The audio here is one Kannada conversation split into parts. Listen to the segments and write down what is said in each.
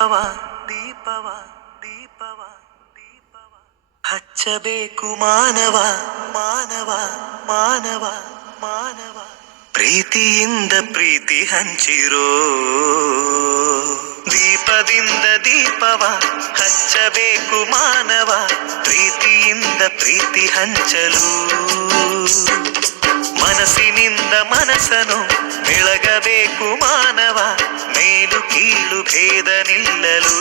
ದೀಪವ ದೀಪವ ದೀಪವ ಹಚ್ಚಬೇಕು ಮಾನವ ಮಾನವ ಮಾನವ ಮಾನವ ಪ್ರೀತಿಯಿಂದ ಪ್ರೀತಿ ಹಂಚಿರೋ ದೀಪದಿಂದ ದೀಪವ ಹಚ್ಚಬೇಕು ಮಾನವ ಪ್ರೀತಿಯಿಂದ ಪ್ರೀತಿ ಹಂಚಲು ಮನಸ್ಸಿನಿಂದ ಮನಸ್ಸನು ಬೆಳಗಬೇಕು ಮಾನವ ಮೇಲು ಕೀಳು ಭೇದ ನಿಲ್ಲಲು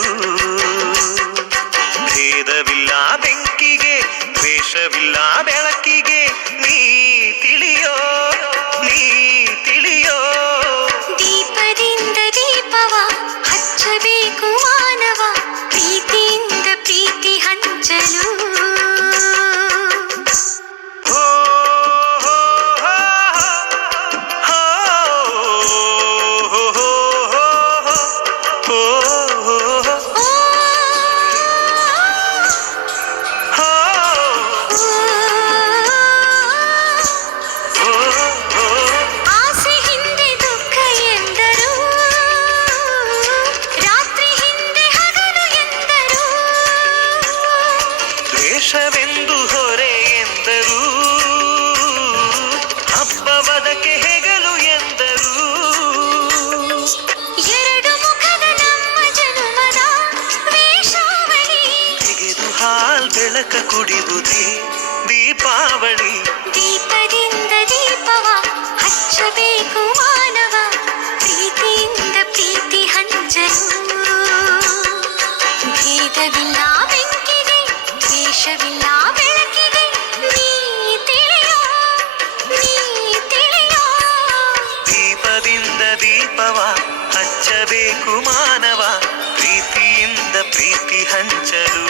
ಭೇದವಿಲ್ಲ ಬೆಂಕಿಗೆ ದ್ವೇಷವಿಲ್ಲ ಬೆಳಕಿಗೆ ನೀ ತಿಳಿಯೋ ನೀ ತಿಳಿಯೋ ದೀಪದಿಂದ ದೀಪವ ಹಚ್ಚಬೇಕು ಮಾನವ ಪ್ರೀತಿಯಿಂದ ಪ್ರೀತಿ ಹಂಚಲು ವೇಷವೆಂದು ಹೊರೆ ಎಂದರು ಹಬ್ಬವದಕ್ಕೆ ಹೆಗಲು ಎಂದರು ಎರಡು ಮುಖದ ನಮ್ಮ ಜನುಮದ ವೇಷಾವಳಿ ತೆಗೆದು ಹಾಲ್ ಬೆಳಕ ಕುಡಿಯುವುದೇ ದೀಪಾವಳಿ ದೀಪದಿಂದ ದೀಪವ ಹಚ್ಚಬೇಕು ಮಾನವ ಪ್ರೀತಿಯಿಂದ ಪ್ರೀತಿ ಹಂಚಲು ಭೇದವಿಲ್ಲ ಬೆಂಕಿಗೆ ದ್ವೇಷವಿಲ್ಲ ಬೆಳಕಿಗೆ ನೀ ತಿಳಿಯೋ ನೀ ತಿಳಿಯೋ ದೀಪದಿಂದ ದೀಪವ ಹಚ್ಚಬೇಕು ಮಾನವ ಪ್ರೀತಿಯಿಂದ ಪ್ರೀತಿ ಹಂಚಲು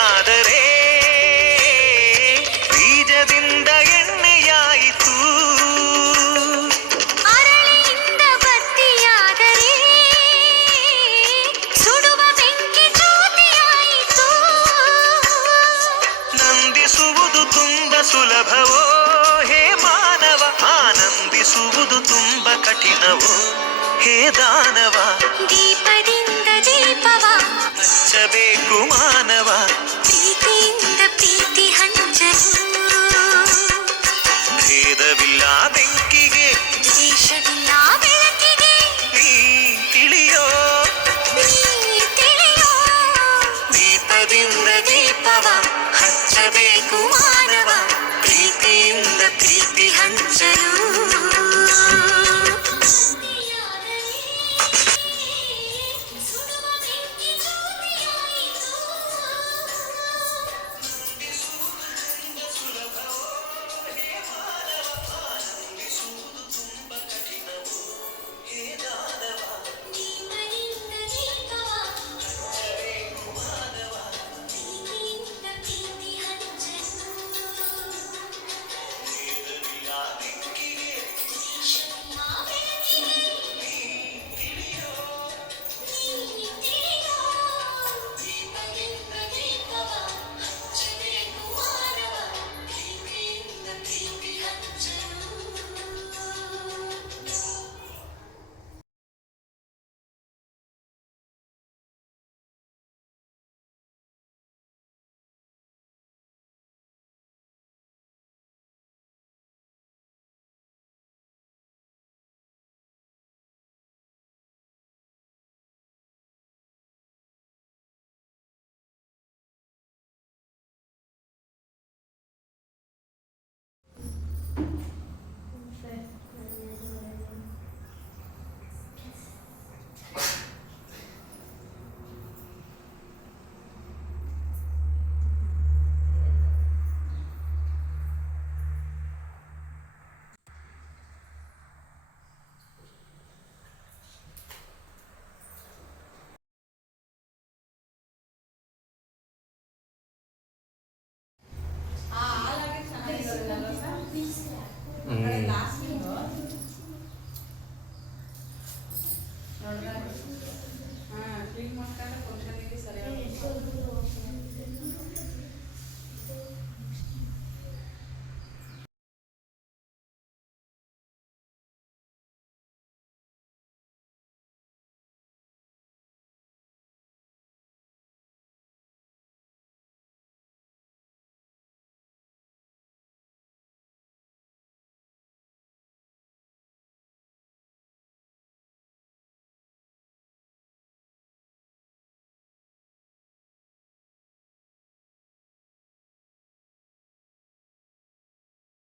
ಆದರೆ ಬೀಜದಿಂದ ಎಣ್ಣೆಯಾಯಿತು ಅರಳಿಯಿಂದ ಬತ್ತಿಯಾದರೆ ಸುಡುವ ಬೆಂಕಿ ಜ್ಯೋತಿಯಾಯಿತು ನಂದಿಸುವುದು ತುಂಬ ಸುಲಭವೋ ಹೇ ಮಾನವ ಆನಂದಿಸುವುದು ತುಂಬ ಕಠಿಣವೋ ಹೇ ದಾನವ ದೀಪದಿಂದ ದೀಪವ ಹಚ್ಚಬೇಕು ಮಾನವ ಪ್ರೀತಿಯಿಂದ ಪ್ರೀತಿ ಹಂಚಲು